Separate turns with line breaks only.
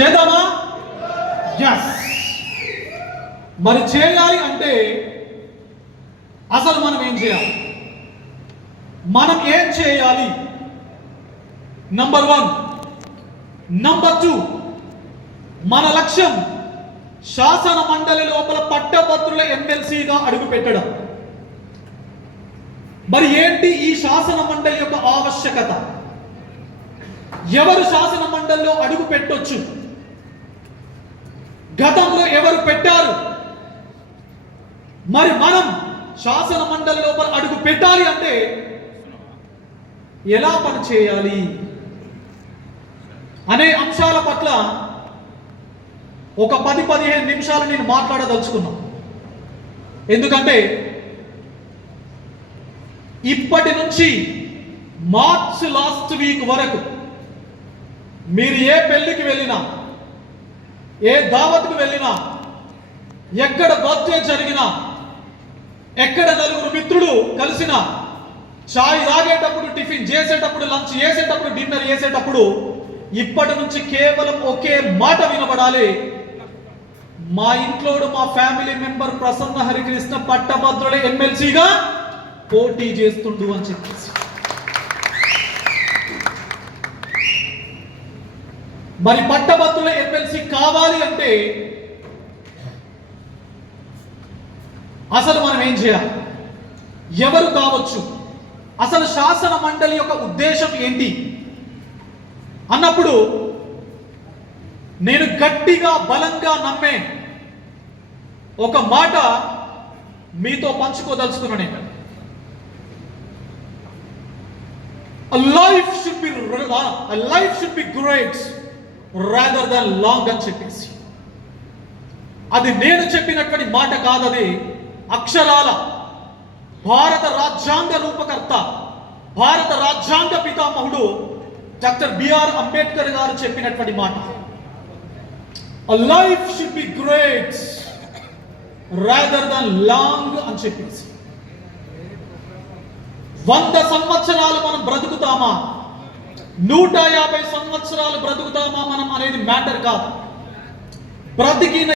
చేద్దామా? ఎస్ మరి చేయాలి అంటే అసలు మనం ఏం చేయాలి? మనం ఏం చేయాలి? నంబర్ వన్ నంబర్ టూ మన లక్ష్యం శాసన మండలి లోపల పట్టభద్రుల ఎమ్మెల్సీగా అడుగు పెట్టడం మరి ఏంటి ఈ శాసన మండలి యొక్క ఆవశ్యకత? ఎవరు శాసన మండలిలో అడుగు పెట్టొచ్చు గతంలో ఎవరు పెట్టారు? మరి మనం శాసన మండలి లోపల అడుగు పెట్టాలి అంటే ఎలా పని చేయాలి? అనే అంశాల పట్ల ఒక పది పదిహేను నిమిషాలు నేను మాట్లాడదలుచుకున్నా. ఎందుకంటే ఇప్పటి నుంచి మార్చ్ లాస్ట్ వీక్ వరకు మీరు ఏ పెళ్ళికి వెళ్ళినా ఏ దావత్కు వెళ్ళినా ఎక్కడ బర్త్డే జరిగినా ఎక్కడ నలుగురు మిత్రులు కలిసినా చాయ్ తాగేటప్పుడు టిఫిన్ చేసేటప్పుడు లంచ్ చేసేటప్పుడు డిన్నర్ చేసేటప్పుడు ఇప్పటి నుంచి కేవలం ఒకే మాట వినబడాలి. మా ఇంట్లోడు మా ఫ్యామిలీ మెంబర్ ప్రసన్న హరికృష్ణ పట్టభద్రుడే ఎమ్మెల్సీగా పోటీ చేస్తుండు అని చెప్పేసి. మరి పట్టభద్రుల ఎమ్మెల్సీ కావాలి అంటే అసలు మనం ఏం చేయాలి? ఎవరు కావచ్చు? అసలు శాసన మండలి యొక్క ఉద్దేశం ఏంటి? అన్నప్పుడు నేను గట్టిగా బలంగా నమ్మే ఒక మాట మీతో పంచుకోదలుచుకున్నాను నేను. Life should be life should be greats rather great long అని చెప్పేసి. అది నేను చెప్పినటువంటి మాట కాదది అక్షరాల భారత రాజ్యాంగ రూపకర్త భారత రాజ్యాంగ పితామహుడు డాక్టర్ బిఆర్ అంబేద్కర్ గారు చెప్పినటువంటి మాట. Life should be great rather than long అని చెప్పేసి. వంద సంవత్సరాలు మనం బ్రతుకుతామా? నూట యాభై సంవత్సరాలు బ్రతుకుతామా మనం అనేది మ్యాటర్ కాదు. బ్రతికిన